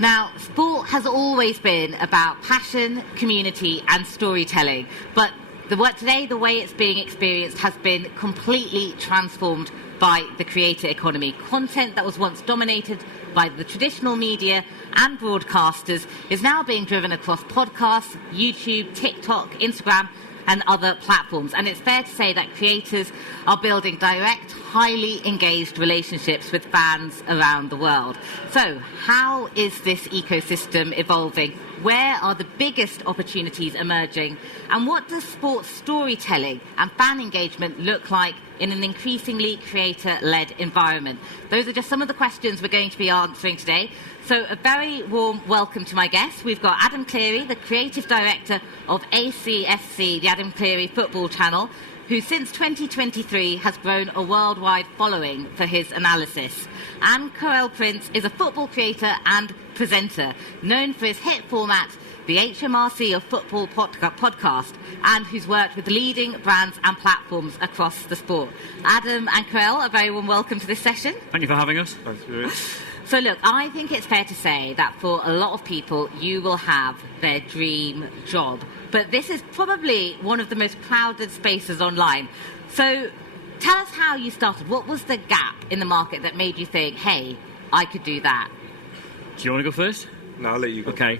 Now, sport has always been about passion, community and storytelling, but today the way it's being experienced has been completely transformed by the creator economy. Content that was once dominated by the traditional media and broadcasters is now being driven across podcasts, YouTube, TikTok, Instagram and other platforms. And it's fair to say that creators are building direct, highly engaged relationships with fans around the world. So, how is this ecosystem evolving? Where are the biggest opportunities emerging? And what does sports storytelling and fan engagement look like in an increasingly creator-led environment? Those are just some of the questions we're going to be answering today. So a very warm welcome to my guests. We've got Adam Clery, the Creative Director of ACFC, the Adam Clery Football Channel, who since 2023 has grown a worldwide following for his analysis. And Karel is a football creator and presenter, known for his hit format, the HMRC of Football podcast, and who's worked with leading brands and platforms across the sport. Adam and Karel, a very warm welcome to this session. Thank you for having us. So look, I think it's fair to say that for a lot of people, you will have their dream job. But this is probably one of the most crowded spaces online. So tell us how you started. What was the gap in the market that made you think, hey, I could do that? Do you want to go first? No, I'll let you go. Okay.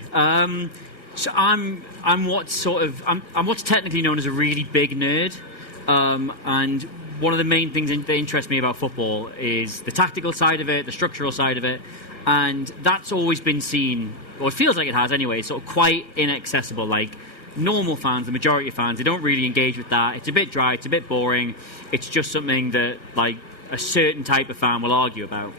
So I'm what's technically known as a really big nerd, and one of the main things that interest me about football is the tactical side of it, the structural side of it, and that's always been seen, or it feels like it has anyway, sort of quite inaccessible. Like normal fans, the majority of fans, they don't really engage with that. It's a bit dry, it's a bit boring. It's just something that like a certain type of fan will argue about.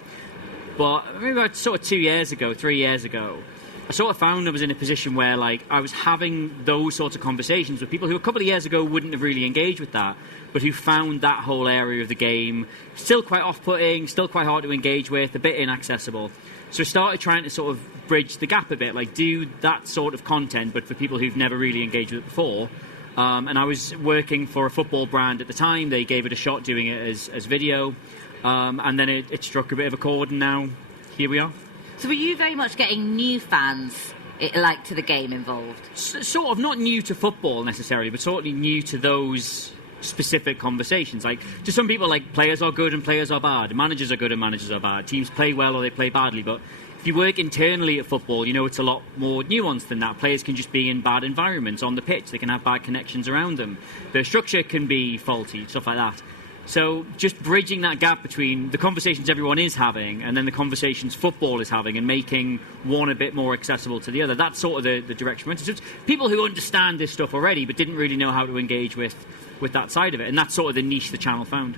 But maybe about sort of 3 years ago, I sort of found I was in a position where like I was having those sorts of conversations with people who a couple of years ago wouldn't have really engaged with that, but who found that whole area of the game still quite off-putting, still quite hard to engage with, a bit inaccessible. So I started trying to sort of bridge the gap a bit, like do that sort of content, but for people who've never really engaged with it before. And I was working for a football brand at the time. They gave it a shot doing it as video, and then it struck a bit of a chord, and now here we are. So were you very much getting new fans to the game involved? Sort of not new to football necessarily, but certainly new to those specific conversations. Like to some people, like players are good and players are bad, managers are good and managers are bad, teams play well or they play badly. But if you work internally at football, you know it's a lot more nuanced than that. Players can just be in bad environments on the pitch, they can have bad connections around them, the structure can be faulty, stuff like that. So just bridging that gap between the conversations everyone is having and then the conversations football is having and making one a bit more accessible to the other. That's sort of the direction we're into. So it's people who understand this stuff already but didn't really know how to engage with that side of it. And that's sort of the niche the channel found.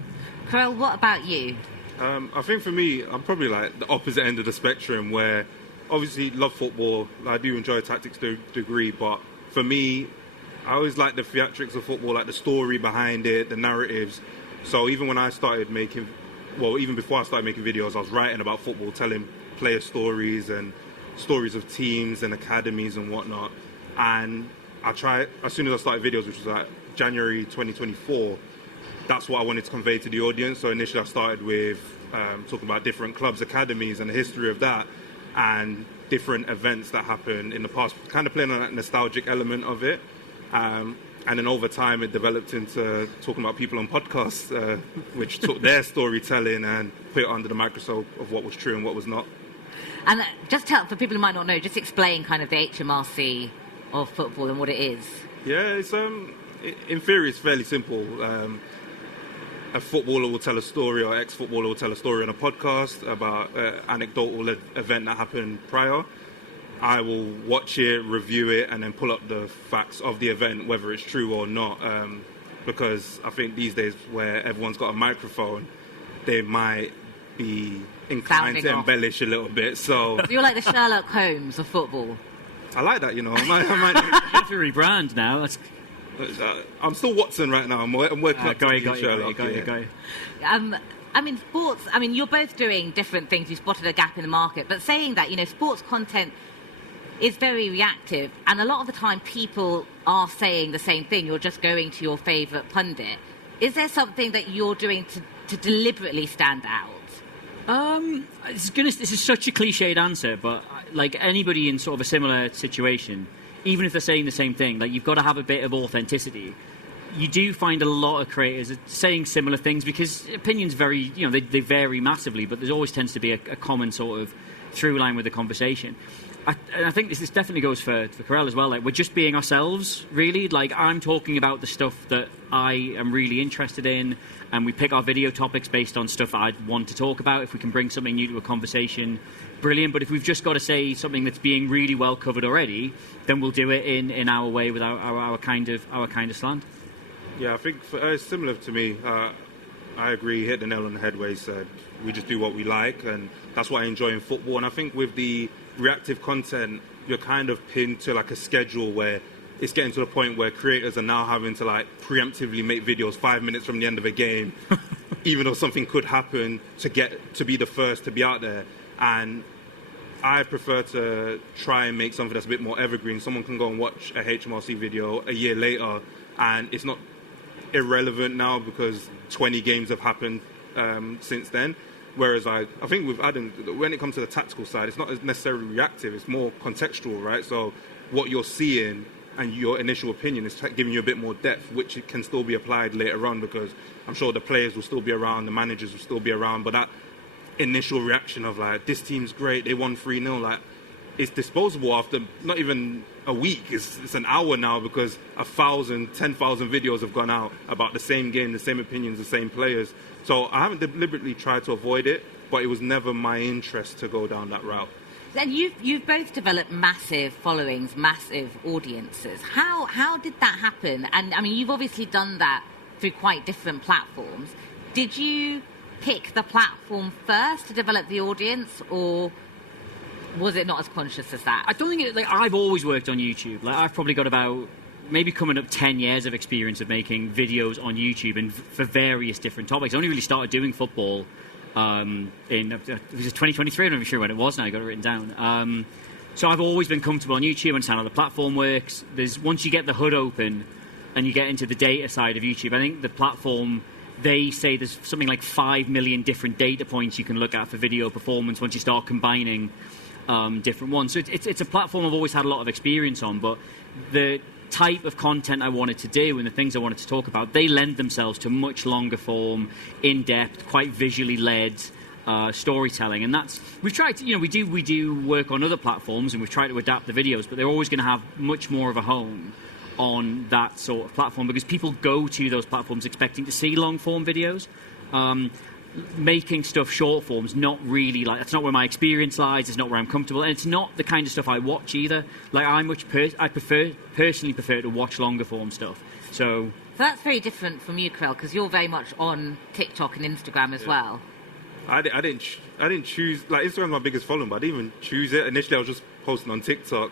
Karel, what about you? I think for me, I'm probably like the opposite end of the spectrum where obviously love football. I do enjoy tactics to a degree, but for me, I always like the theatrics of football, like the story behind it, the narratives. So even when I started even before I started making videos, I was writing about football, telling player stories and stories of teams and academies and whatnot. And as soon as I started videos, which was like January 2024, that's what I wanted to convey to the audience. So initially I started with talking about different clubs, academies and the history of that and different events that happened in the past, kind of playing on that nostalgic element of it. And then over time, it developed into talking about people on podcasts, which took their storytelling and put it under the microscope of what was true and what was not. And just for people who might not know, just explain kind of the HMRC of football and what it is. Yeah, it's in theory, it's fairly simple. A footballer will tell a story, or ex-footballer will tell a story on a podcast about an anecdotal event that happened prior. I will watch it, review it, and then pull up the facts of the event, whether it's true or not. Because I think these days, where everyone's got a microphone, they might be inclined to embellish a little bit. So you're like the Sherlock Holmes of football. I like that, you know. I might literary brand now. I'm still Watson right now. I'm working up to Sherlock. Go. I mean, sports. I mean, you're both doing different things. You spotted a gap in the market, but saying that, you know, sports content is very reactive, and a lot of the time people are saying the same thing. You're just going to your favourite pundit. Is there something that you're doing to deliberately stand out? This is such a cliched answer, but like anybody in sort of a similar situation, even if they're saying the same thing, like you've got to have a bit of authenticity. You do find a lot of creators saying similar things because opinions vary, they vary massively, but there always tends to be a common sort of through line with the conversation. And I think this definitely goes for Karel as well. Like, we're just being ourselves, really. Like, I'm talking about the stuff that I am really interested in, and we pick our video topics based on stuff that I'd want to talk about. If we can bring something new to a conversation, brilliant. But if we've just got to say something that's being really well covered already, then we'll do it in our way with our kind of slant. Yeah, I think it's similar to me. I agree, hit the nail on the head where he said we just do what we like, and that's what I enjoy in football. And I think with the reactive content, you're kind of pinned to like a schedule where it's getting to the point where creators are now having to like preemptively make videos 5 minutes from the end of a game, even though something could happen, to be the first to be out there. And I prefer to try and make something that's a bit more evergreen. Someone can go and watch a HMRC video a year later, and it's not irrelevant now because 20 games have happened since then. Whereas I think with Adam, when it comes to the tactical side, it's not necessarily reactive, it's more contextual, right? So what you're seeing and your initial opinion is giving you a bit more depth, which can still be applied later on, because I'm sure the players will still be around, the managers will still be around, but that initial reaction of like, this team's great, they won 3-0, like, it's disposable after not even a week. It's an hour now because 10,000 videos have gone out about the same game, the same opinions, the same players. So I haven't deliberately tried to avoid it, but it was never my interest to go down that route. And you've both developed massive followings, massive audiences. How did that happen? And I mean, you've obviously done that through quite different platforms. Did you pick the platform first to develop the audience, or was it not as conscious as that? I don't think I've always worked on YouTube. Like, I've probably got about maybe coming up 10 years of experience of making videos on YouTube and for various different topics. I only really started doing football in it was 2023. I'm not even sure when it was now. I got it written down. So I've always been comfortable on YouTube, understand how the platform works. Once you get the hood open and you get into the data side of YouTube, I think the platform, they say there's something like 5 million different data points you can look at for video performance once you start combining different ones. So it's a platform I've always had a lot of experience on, but the type of content I wanted to do and the things I wanted to talk about, they lend themselves to much longer form, in-depth, quite visually led storytelling. And we've tried to, we do work on other platforms and we've tried to adapt the videos, but they're always going to have much more of a home on that sort of platform because people go to those platforms expecting to see long form videos. Making stuff short forms, not really, like, that's not where my experience lies, it's not where I'm comfortable, and it's not the kind of stuff I watch either. Like, I personally prefer to watch longer form stuff. So that's very different from you, Karel, because you're very much on TikTok and Instagram as well. I didn't choose, like, Instagram's my biggest following, but I didn't even choose it. Initially I was just posting on TikTok,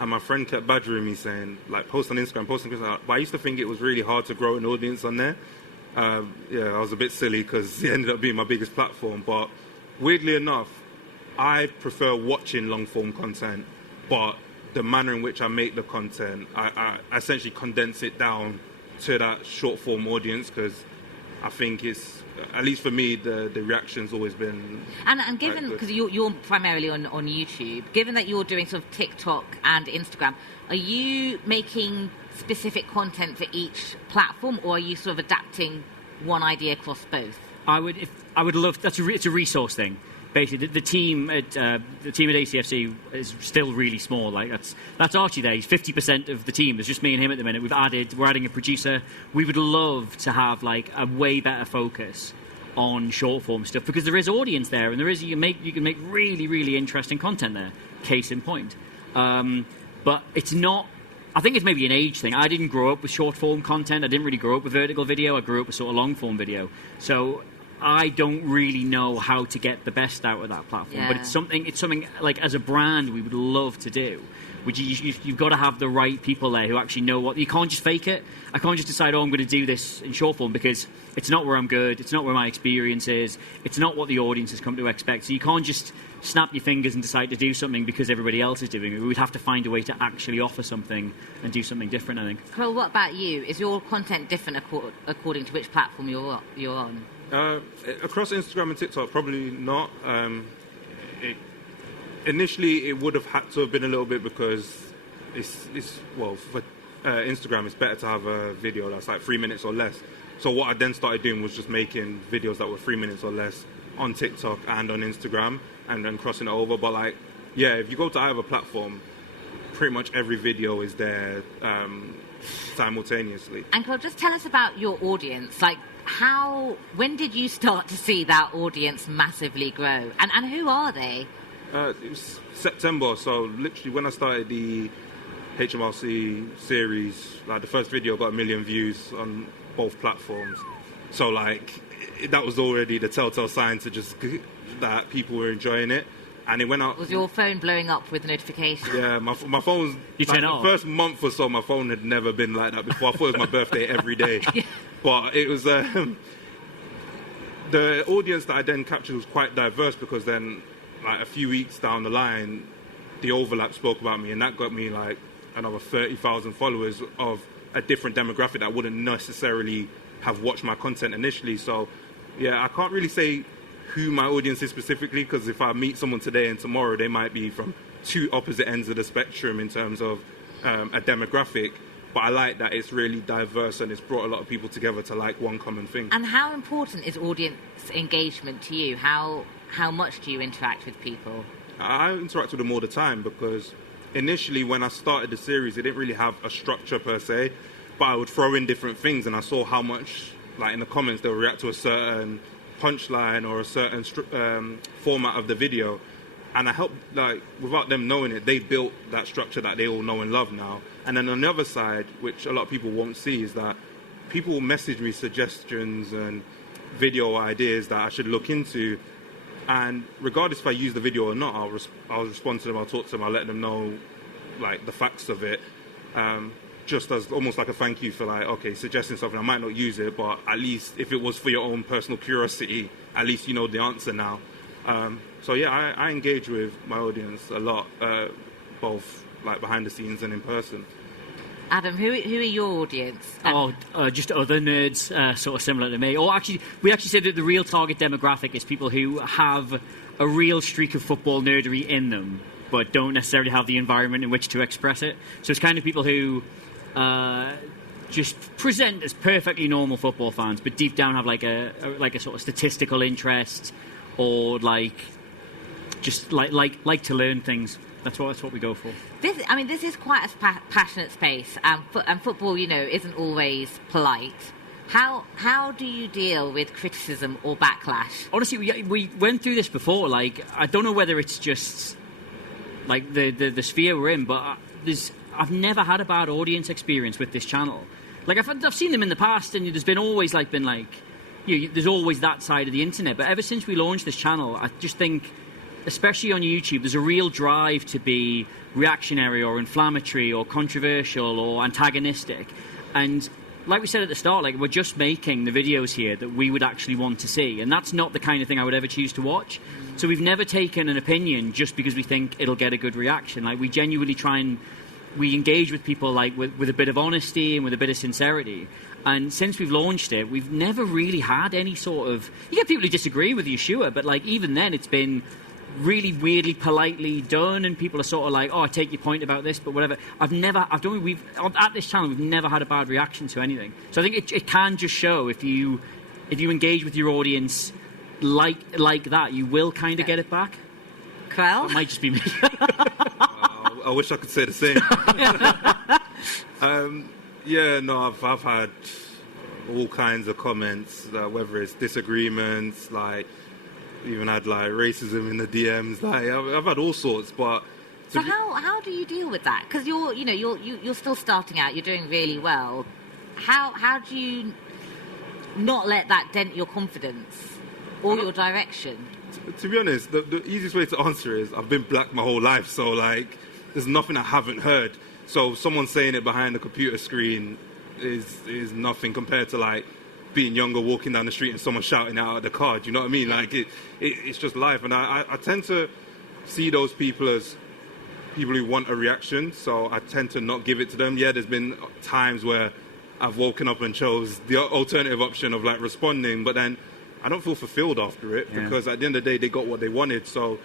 and my friend kept badgering me saying, like, post on Instagram. But I used to think it was really hard to grow an audience on there. I was a bit silly because it ended up being my biggest platform. But weirdly enough, I prefer watching long-form content, but the manner in which I make the content, I essentially condense it down to that short-form audience because I think it's, at least for me, the reaction's always been... And given, because you're primarily on YouTube, given that you're doing sort of TikTok and Instagram, are you making specific content for each platform, or are you sort of adapting one idea across both? I would love. It's a resource thing. Basically, the team at ACFC is still really small. Like that's Archie there. He's 50% of the team. There's just me and him at the minute. We're adding a producer. We would love to have like a way better focus on short form stuff because there is audience there, and you can make really, really interesting content there. Case in point. But it's not. I think it's maybe an age thing. I didn't grow up with short-form content. I didn't really grow up with vertical video. I grew up with sort of long-form video. So I don't really know how to get the best out of that platform. Yeah. But it's something like as a brand we would love to do. You've got to have the right people there who actually know what... You can't just fake it. I can't just decide, I'm going to do this in short form because it's not where I'm good. It's not where my experience is. It's not what the audience has come to expect. So you can't just snap your fingers and decide to do something because everybody else is doing it. We would have to find a way to actually offer something and do something different, I think. Karel, what about you? Is your content different according to which platform you're on? Across Instagram and TikTok, probably not. Initially, it would have had to have been a little bit because for Instagram, it's better to have a video that's like 3 minutes or less. So what I then started doing was just making videos that were 3 minutes or less on TikTok and on Instagram, and then crossing it over. But like, yeah, if you go to either platform, pretty much every video is there simultaneously. And Karel, just tell us about your audience. Like, when did you start to see that audience massively grow? And who are they? It was September, so literally when I started the HMRC series, like the first video got 1 million views on both platforms. So like, that was already the telltale sign to just that people were enjoying it. And it went out. Was your phone blowing up with notifications? Yeah, my phone. You turn it the off? First month or so, my phone had never been like that before. I thought it was my birthday every day. Yeah. But it was the audience that I then captured was quite diverse, because then, like a few weeks down the line, the overlap spoke about me, and that got me like another 30,000 followers of a different demographic that wouldn't necessarily have watched my content initially. So, yeah, I can't really say who my audience is specifically, because if I meet someone today and tomorrow, they might be from two opposite ends of the spectrum in terms of a demographic. But I like that it's really diverse and it's brought a lot of people together to like one common thing. And how important is audience engagement to you? How much do you interact with people? I interact with them all the time, because initially when I started the series, it didn't really have a structure per se, but I would throw in different things, and I saw how much, like in the comments, they'll react to a certain punchline or a certain format of the video. And I helped, like, without them knowing it, they built that structure that they all know and love now. And then on the other side, which a lot of people won't see, is that people will message me suggestions and video ideas that I should look into. And regardless if I use the video or not, I'll respond to them, I'll talk to them, I'll let them know, like, the facts of it. Just as almost like a thank you for, like, okay, suggesting something, I might not use it, but at least if it was for your own personal curiosity, at least you know the answer now. So yeah, I engage with my audience a lot, both like behind the scenes and in person. Adam, who are your audience? Just other nerds, sort of similar to me. Or actually, we actually said that the real target demographic is people who have a real streak of football nerdery in them, but don't necessarily have the environment in which to express it. So it's kind of people who just present as perfectly normal football fans, but deep down have like a sort of statistical interest, or like just like to learn things. That's what we go for. This is quite a passionate space, and football, isn't always polite. How do you deal with criticism or backlash? Honestly, we went through this before. Like, I don't know whether it's just like the sphere we're in, but I've never had a bad audience experience with this channel. Like, I've seen them in the past, and there's been always there's always that side of the internet. But ever since we launched this channel, I just think, especially on YouTube, there's a real drive to be reactionary or inflammatory or controversial or antagonistic. And like we said at the start, like, we're just making the videos here that we would actually want to see. And that's not the kind of thing I would ever choose to watch. So we've never taken an opinion just because we think it'll get a good reaction. Like, we genuinely we engage with people like with a bit of honesty and with a bit of sincerity. And since we've launched it, we've never really had any sort of... You get people who disagree with you, sure, but like, even then it's been really weirdly politely done, and people are sort of like, oh, I take your point about this, but whatever. At this channel, we've never had a bad reaction to anything. So I think it can just show, if you engage with your audience like that, you will kind of get it back. Karel? It might just be me. I wish I could say the same. I've had all kinds of comments, whether it's disagreements, like, even had like racism in the DMs. Like, I've had all sorts. But so how do you deal with that? Because you're still starting out. You're doing really well. How do you not let that dent your confidence or your direction? To be honest, the easiest way to answer is I've been black my whole life, so like, there's nothing I haven't heard. So someone saying it behind a computer screen is nothing compared to like being younger, walking down the street and someone shouting out at the car. Do you know what I mean? Like, it's just life. And I tend to see those people as people who want a reaction, so I tend to not give it to them. Yeah, there's been times where I've woken up and chose the alternative option of like responding, but then I don't feel fulfilled after it, Yeah. because at the end of the day, they got what they wanted. So,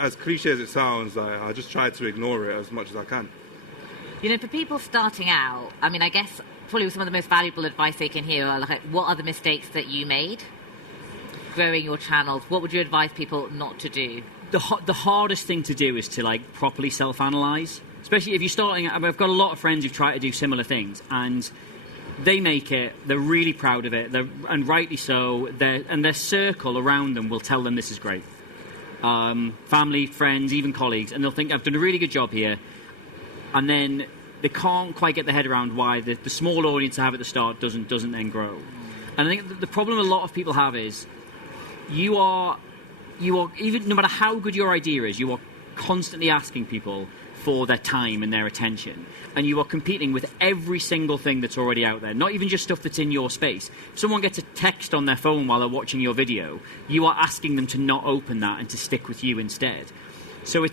as cliche as it sounds, I just try to ignore it as much as I can. You know, for people starting out, I mean, I guess probably some of the most valuable advice they can hear are like, what are the mistakes that you made growing your channels? What would you advise people not to do? The hardest thing to do is to like properly self-analyze, especially if you're starting. I mean, I've got a lot of friends who've tried to do similar things, and they make it. They're really proud of it, and rightly so. And their circle around them will tell them this is great. Family, friends, even colleagues, and they'll think I've done a really good job here, and then they can't quite get their head around why the small audience I have at the start doesn't then grow. And I think the problem a lot of people have is you are even no matter how good your idea is, you are constantly asking people for their time and their attention, and you are competing with every single thing that's already out there, not even just stuff that's in your space. If someone gets a text on their phone while they're watching your video, you are asking them to not open that and to stick with you instead. So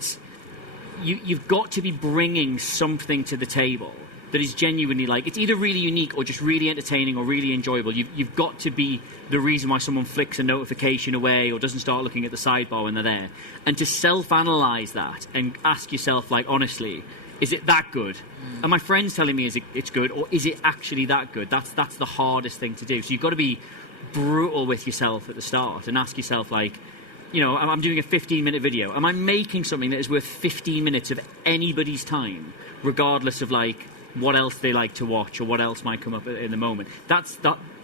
you've got to be bringing something to the table that is genuinely like, it's either really unique or just really entertaining or really enjoyable. You've got to be the reason why someone flicks a notification away or doesn't start looking at the sidebar when they're there. And to self-analyze that and ask yourself, like, honestly, is it that good? And my friends telling me it's good, or is it actually that good? That's the hardest thing to do. So you've got to be brutal with yourself at the start and ask yourself, like, you know, I'm doing a 15-minute video. Am I making something that is worth 15 minutes of anybody's time, regardless of, like, what else they like to watch or what else might come up in the moment?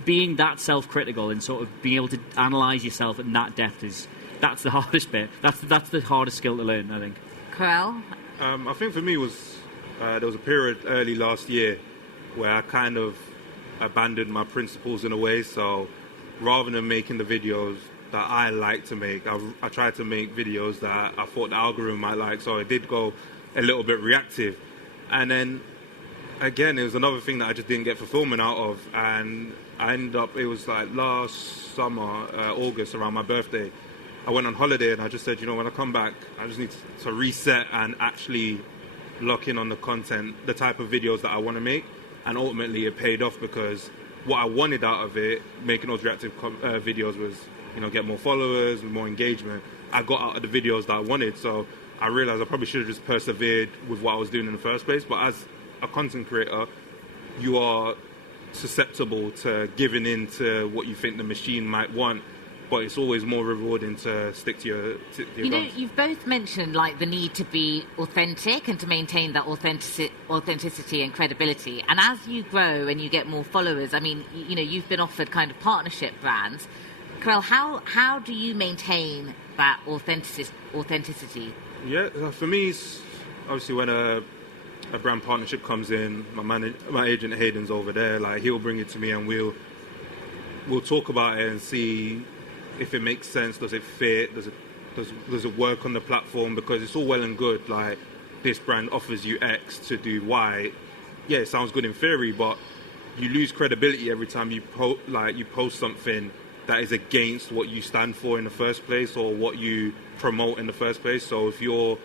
Being that self-critical and sort of being able to analyse yourself in that depth that's the hardest bit. That's the hardest skill to learn, I think. Karel? I think for me there was a period early last year where I kind of abandoned my principles in a way. So rather than making the videos that I like to make, I tried to make videos that I thought the algorithm might like. So I did go a little bit reactive, and then again, it was another thing that I just didn't get fulfillment out of, and I ended up, it was like last summer, August, around my birthday, I went on holiday, and I just said, you know, when I come back, I just need to reset and actually lock in on the content, the type of videos that I want to make, and ultimately it paid off, because what I wanted out of it, making those reactive videos, was, you know, get more followers and more engagement. I got out of the videos that I wanted, so I realized I probably should have just persevered with what I was doing in the first place. But as a content creator, you are susceptible to giving in to what you think the machine might want, but it's always more rewarding to stick to your You know, guns. you've both mentioned like the need to be authentic and to maintain that authenticity and credibility. And as you grow and you get more followers, I mean, you know, you've been offered kind of partnership brands. Karel, how do you maintain that authenticity? Yeah, for me, it's obviously when a brand partnership comes in, my agent Hayden's over there, like, he'll bring it to me, and we'll talk about it and see if it makes sense. Does it fit? Does it work on the platform? Because it's all well and good, like, this brand offers you X to do Y. Yeah, it sounds good in theory, but you lose credibility every time you post something that is against what you stand for in the first place, or what you promote in the first place. So if you're,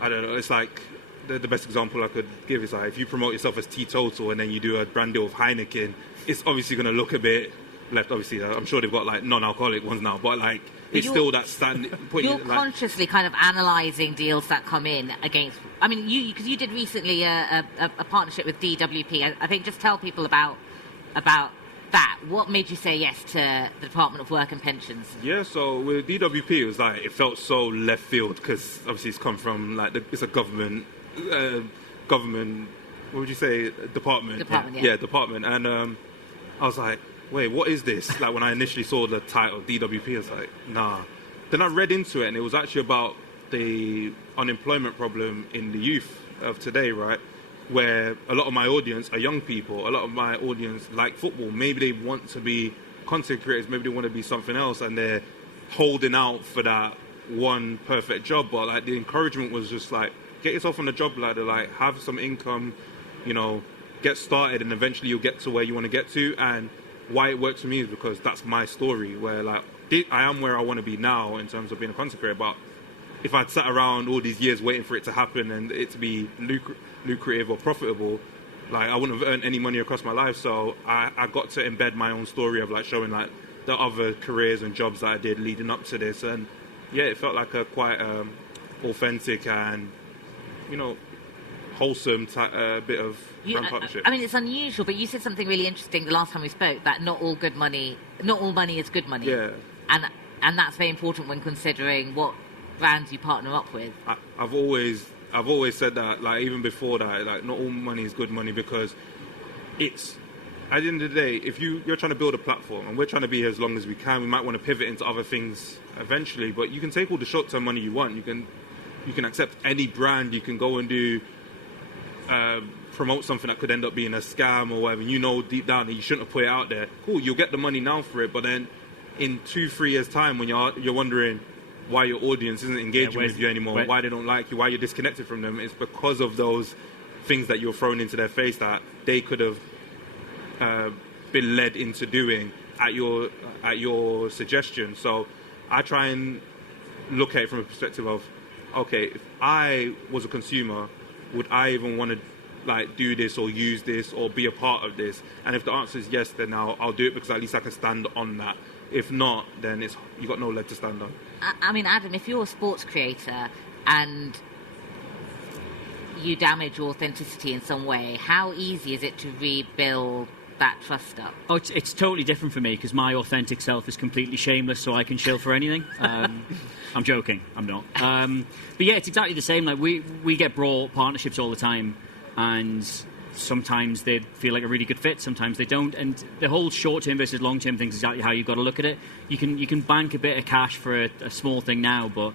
I don't know, it's like, the best example I could give is, like, if you promote yourself as teetotal and then you do a brand deal with Heineken, it's obviously going to look a bit left. Obviously, I'm sure they've got like non-alcoholic ones now, but like, it's still that stand. You're consciously kind of analysing deals that come in against. I mean, because you did recently a partnership with DWP. I think just tell people about that. What made you say yes to the Department of Work and Pensions? Yeah, so with DWP, it was like, it felt so left field, because obviously it's come from like it's a government. What would you say? Department. Yeah, department. And I was like, wait, what is this? Like, when I initially saw the title DWP, I was like, nah. Then I read into it, and it was actually about the unemployment problem in the youth of today, right? Where a lot of my audience are young people. A lot of my audience like football. Maybe they want to be content creators. Maybe they want to be something else, and they're holding out for that one perfect job. But like, the encouragement was just like, get yourself on the job ladder, like, have some income, you know, get started, and eventually you'll get to where you want to get to. And why it works for me is because that's my story, where like, I am where I want to be now in terms of being a content creator. But if I'd sat around all these years waiting for it to happen and it to be lucrative or profitable, like, I wouldn't have earned any money across my life. So I got to embed my own story of like showing like the other careers and jobs that I did leading up to this, and yeah, it felt like a quite authentic and, you know, wholesome bit of brand partnership. I mean, it's unusual, but you said something really interesting the last time we spoke, that not all money is good money. Yeah. And that's very important when considering what brands you partner up with. I've always said that, like, even before that, like, not all money is good money, because it's, at the end of the day, if you're trying to build a platform, and we're trying to be here as long as we can, we might want to pivot into other things eventually, but you can take all the short-term money you want. You can accept any brand. You can go and do promote something that could end up being a scam or whatever. You know deep down that you shouldn't have put it out there. Cool, you'll get the money now for it, but then in 2-3 years' time, when you're wondering why your audience isn't engaging with you anymore, why they don't like you, why you're disconnected from them, it's because of those things that you're throwing into their face that they could have been led into doing at your suggestion. So I try and look at it from a perspective of, okay, if I was a consumer, would I even want to like do this or use this or be a part of this? And if the answer is yes, then I'll do it, because at least I can stand on that. If not, then you got no leg to stand on. I mean, Adam, if you're a sports creator and you damage your authenticity in some way, how easy is it to rebuild that trust up? Oh, it's totally different for me, because my authentic self is completely shameless, so I can chill for anything. I'm joking, I'm not. But yeah, it's exactly the same. Like we get brought partnerships all the time, and sometimes they feel like a really good fit, sometimes they don't. And the whole short-term versus long-term thing is exactly how you've got to look at it. You can bank a bit of cash for a small thing now, but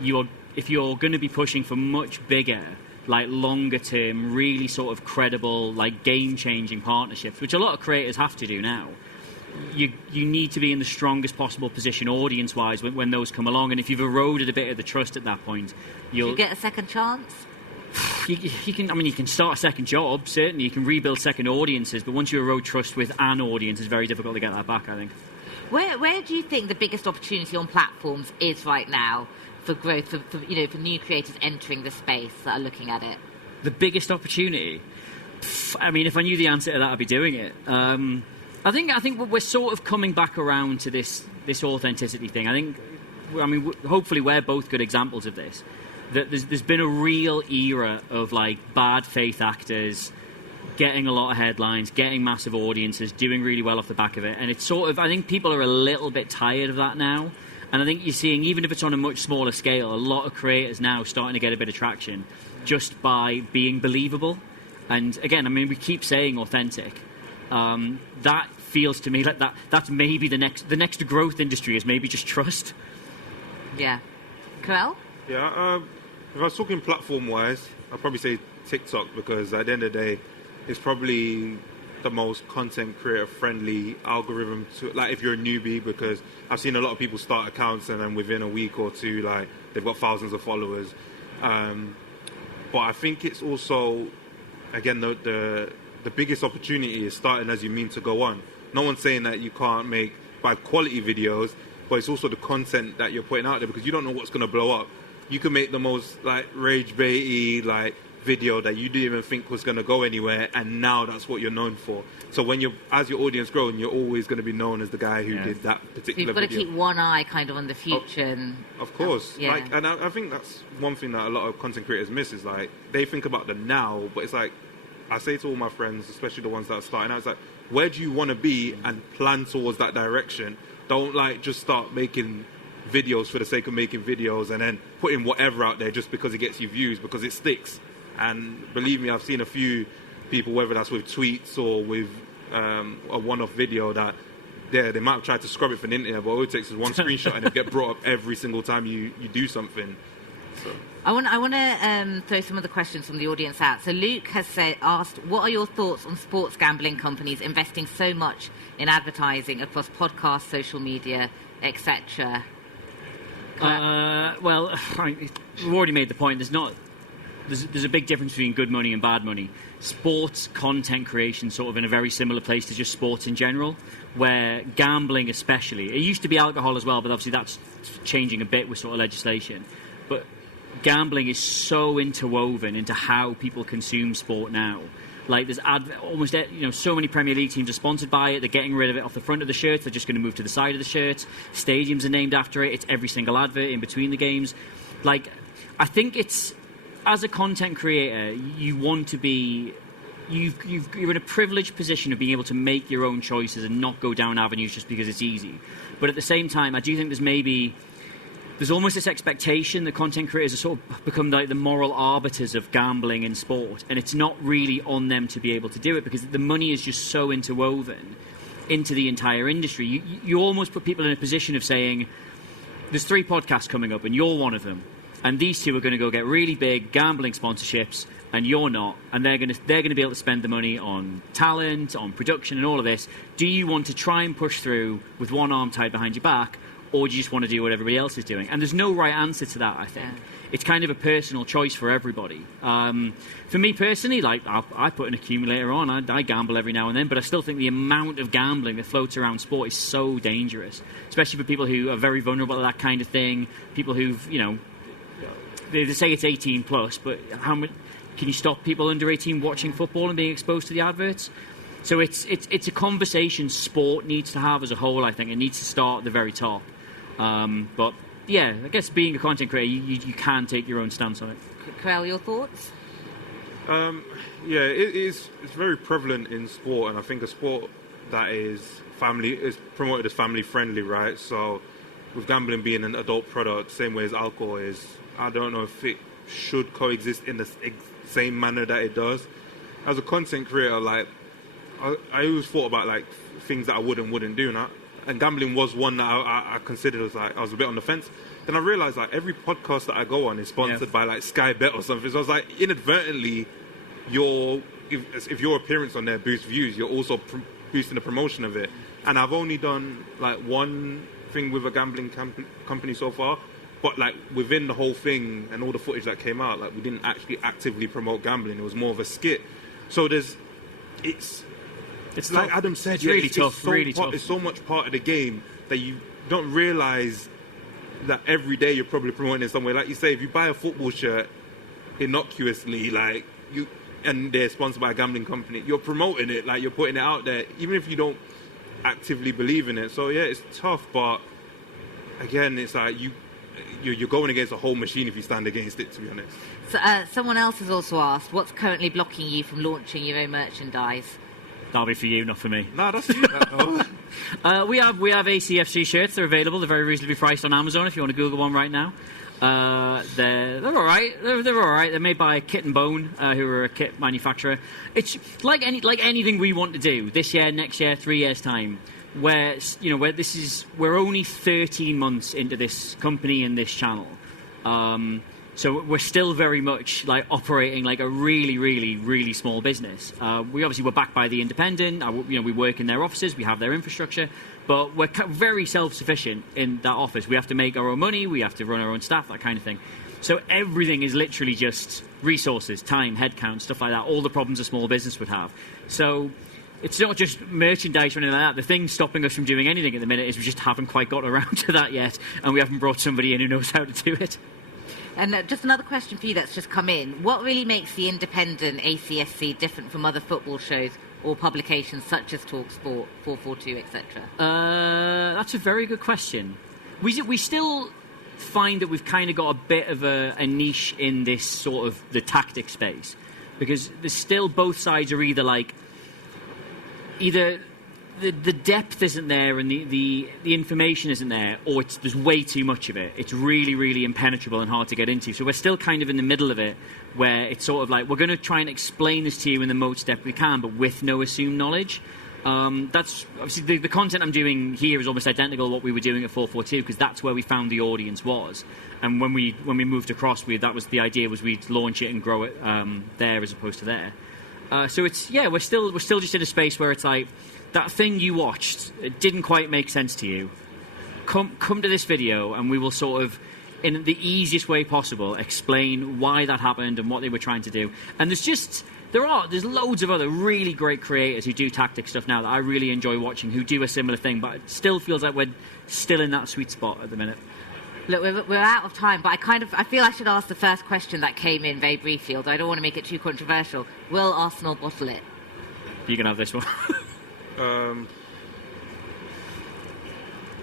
if you're going to be pushing for much bigger, like longer term, really sort of credible, like game-changing partnerships, which a lot of creators have to do now, you need to be in the strongest possible position audience-wise when those come along. And if you've eroded a bit of the trust at that point, you get a second chance. You can start a second job, certainly. You can rebuild second audiences, but once you erode trust with an audience, it's very difficult to get that back, I think. Where do you think the biggest opportunity on platforms is right now for growth, for new creators entering the space that are looking at it? The biggest opportunity? I mean, if I knew the answer to that, I'd be doing it. I think we're sort of coming back around to this authenticity thing. Hopefully we're both good examples of this. That there's been a real era of like bad faith actors getting a lot of headlines, getting massive audiences, doing really well off the back of it, and it's sort of, I think people are a little bit tired of that now. And I think you're seeing, even if it's on a much smaller scale, a lot of creators now starting to get a bit of traction just by being believable. And again, I mean, we keep saying authentic. That feels to me like that's maybe the next growth industry is maybe just trust. Yeah. Karel? Yeah, if I was talking platform-wise, I'd probably say TikTok, because at the end of the day, it's probably the most content creator-friendly algorithm to, like, if you're a newbie, because I've seen a lot of people start accounts and then within a week or two, like, they've got thousands of followers. But I think it's also, again, the biggest opportunity is starting as you mean to go on. No one's saying that you can't make bad quality videos, but it's also the content that you're putting out there, because you don't know what's going to blow up. You can make the most like rage baity like video that you didn't even think was going to go anywhere, and now that's what you're known for. So as your audience grows, you're always going to be known as the guy who did that particular video. You've got to keep one eye kind of on the future. Of course. Yeah. And I think that's one thing that a lot of content creators miss, is like they think about the now, but it's like I say to all my friends, especially the ones that are starting out, it's like, where do you want to be, and plan towards that direction. Don't like just start making videos for the sake of making videos and then putting whatever out there just because it gets you views, because it sticks. And believe me, I've seen a few people, whether that's with tweets or with a one-off video, that they might have tried to scrub it from the internet, but all it takes is one screenshot and it get brought up every single time you do something. So. I want to throw some of the questions from the audience out. So Luke has asked, what are your thoughts on sports gambling companies investing so much in advertising across podcasts, social media, etc.? Well, we've already made the point. There's a big difference between good money and bad money. Sports content creation sort of in a very similar place to just sports in general, where gambling especially, it used to be alcohol as well, but obviously that's changing a bit with sort of legislation. But gambling is so interwoven into how people consume sport now, Like there's almost so many Premier League teams are sponsored by it. They're getting rid of it off the front of the shirts. They're just going to move to the side of the shirts. Stadiums are named after it. It's every single advert in between the games. Like, I think it's, as a content creator, you want to be, you're in a privileged position of being able to make your own choices and not go down avenues just because it's easy. But at the same time, I do think there's almost this expectation that content creators have sort of become like the moral arbiters of gambling in sport, and it's not really on them to be able to do it because the money is just so interwoven into the entire industry. You almost put people in a position of saying, there's 3 podcasts coming up and you're one of them, and these 2 are going to go get really big gambling sponsorships and you're not, and they're going to be able to spend the money on talent, on production and all of this. Do you want to try and push through with one arm tied behind your back, or do you just want to do what everybody else is doing? And there's no right answer to that, I think. Yeah. It's kind of a personal choice for everybody. For me personally, like I put an accumulator on. I gamble every now and then, but I still think the amount of gambling that floats around sport is so dangerous, especially for people who are very vulnerable to that kind of thing. People who've, they say it's 18 plus, but how much can you stop people under 18 watching football and being exposed to the adverts? So it's a conversation sport needs to have as a whole. I think it needs to start at the very top. But yeah, I guess being a content creator, you can take your own stance on it. Karel, your thoughts? Yeah, it's very prevalent in sport, and I think a sport that is promoted as family friendly, right? So with gambling being an adult product, same way as alcohol is, I don't know if it should coexist in the same manner that it does. As a content creator, like I always thought about like things that I would and wouldn't do, and gambling was one that I considered as like I was a bit on the fence. Then I realized like every podcast that I go on is sponsored by like Sky Bet or something. So I was like, inadvertently, if your appearance on there boosts views, you're also boosting the promotion of it. And I've only done like one thing with a gambling company so far, but like within the whole thing and all the footage that came out, like we didn't actually actively promote gambling. It was more of a skit. So it's like Adam said, it's really tough. It's so much part of the game that you don't realize that every day you're probably promoting it some way. Like you say, if you buy a football shirt innocuously, and they're sponsored by a gambling company, you're promoting it, like you're putting it out there, even if you don't actively believe in it. So yeah, it's tough, but again, it's like you're going against a whole machine if you stand against it, to be honest. So, someone else has also asked, what's currently blocking you from launching your own merchandise? That'll be for you, not for me. No, that's you. We have ACFC shirts. They're available. They're very reasonably priced on Amazon if you want to Google one right now. They're all right. They're all right. They're made by Kit and Bone, who are a kit manufacturer. It's like anything we want to do this year, next year, 3 years time. We're only 13 months into this company and this channel. So we're still very much like operating like a really, really, really small business. We obviously were backed by the Independent. We work in their offices. We have their infrastructure, but we're very self-sufficient in that office. We have to make our own money. We have to run our own staff, that kind of thing. So everything is literally just resources, time, headcount, stuff like that. All the problems a small business would have. So it's not just merchandise or anything like that. The thing stopping us from doing anything at the minute is we just haven't quite got around to that yet, and we haven't brought somebody in who knows how to do it. And just another question for you that's just come in. What really makes the Independent ACFC different from other football shows or publications such as TalkSport, 442, etc.? That's a very good question. We still find that we've kind of got a bit of a niche in this sort of the tactic space, because there's still both sides are either the depth isn't there and the information isn't there, or there's way too much of it. It's really, really impenetrable and hard to get into. So we're still kind of in the middle of it, where it's sort of like we're going to try and explain this to you in the most depth we can, but with no assumed knowledge. That's obviously the content I'm doing here is almost identical to what we were doing at 442, because that's where we found the audience was. And when we moved across, that was the idea, was we'd launch it and grow it there as opposed to there. So we're still just in a space where it's like, that thing you watched, it didn't quite make sense to you. Come to this video and we will sort of, in the easiest way possible, explain why that happened and what they were trying to do. And there's loads of other really great creators who do tactic stuff now that I really enjoy watching, who do a similar thing, but it still feels like we're still in that sweet spot at the minute. Look, we're out of time, but I feel I should ask the first question that came in very briefly, although I don't want to make it too controversial. Will Arsenal bottle it? You can have this one.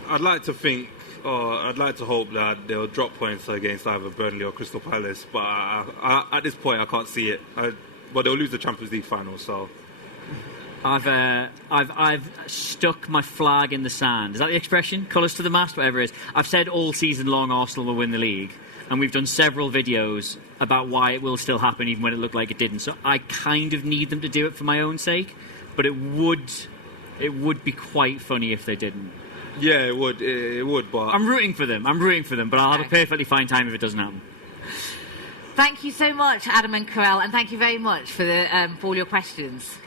I'd like to think, or I'd like to hope that they'll drop points against either Burnley or Crystal Palace, but at this point I can't see it. But they'll lose the Champions League final, so. I've stuck my flag in the sand. Is that the expression? Colours to the mast, whatever it is. I've said all season long Arsenal will win the league, and we've done several videos about why it will still happen even when it looked like it didn't. So I kind of need them to do it for my own sake, but it would be quite funny if they didn't. Yeah, it would, but... I'm rooting for them, but I'll have a perfectly fine time if it doesn't happen. Thank you so much, Adam and Karel, and thank you very much for all your questions.